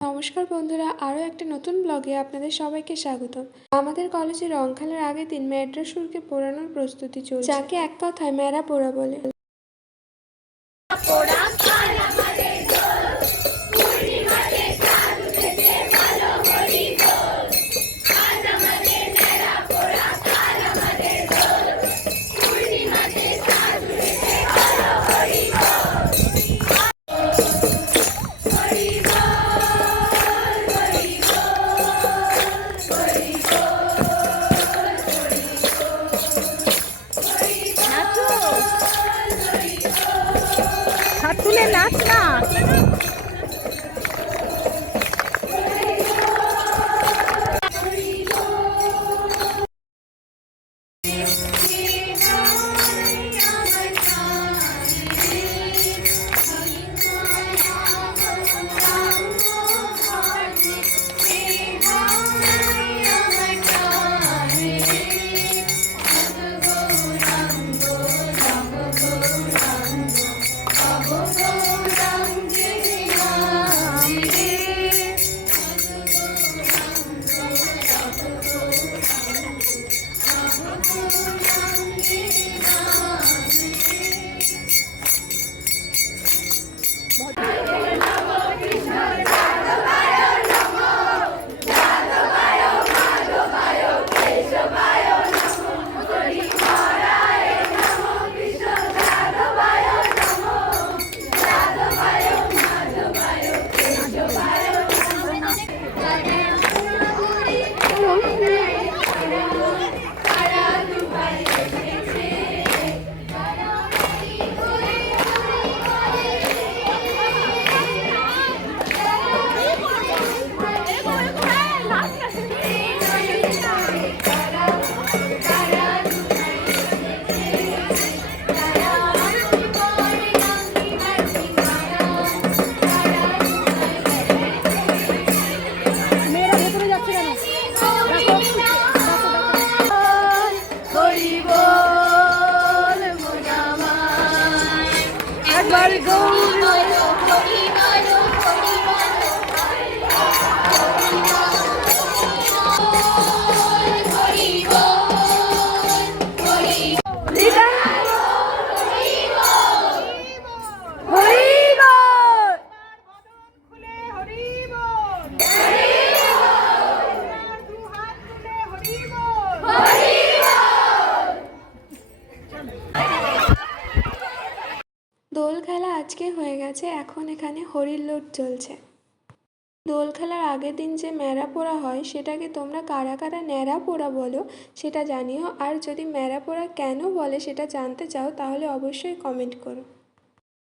নমস্কার বন্ধুরা, আরও একটা নতুন ব্লগে আপনাদের সবাইকে স্বাগত আমাদের কলেজে রং খেলার আগের দিন ম্যাড্রা সুরকে পোড়ানোর প্রস্তুতি চলছে। যাকে এক কথায় ম্যারা পোড়া বলে। নাচ না একবার গৌর দোল খেলা আজকে হয়ে গেছে, এখন এখানে হরির লোট চলছে দোল খেলার আগের দিন যে ম্যারা পোড়া হয়, সেটাকে তোমরা কারা কারা ন্যাড়া পোড়া বলো, সেটা জানিও। আর যদি ম্যারা পোড়া কেন বলে সেটা জানতে চাও, তাহলে অবশ্যই কমেন্ট করো।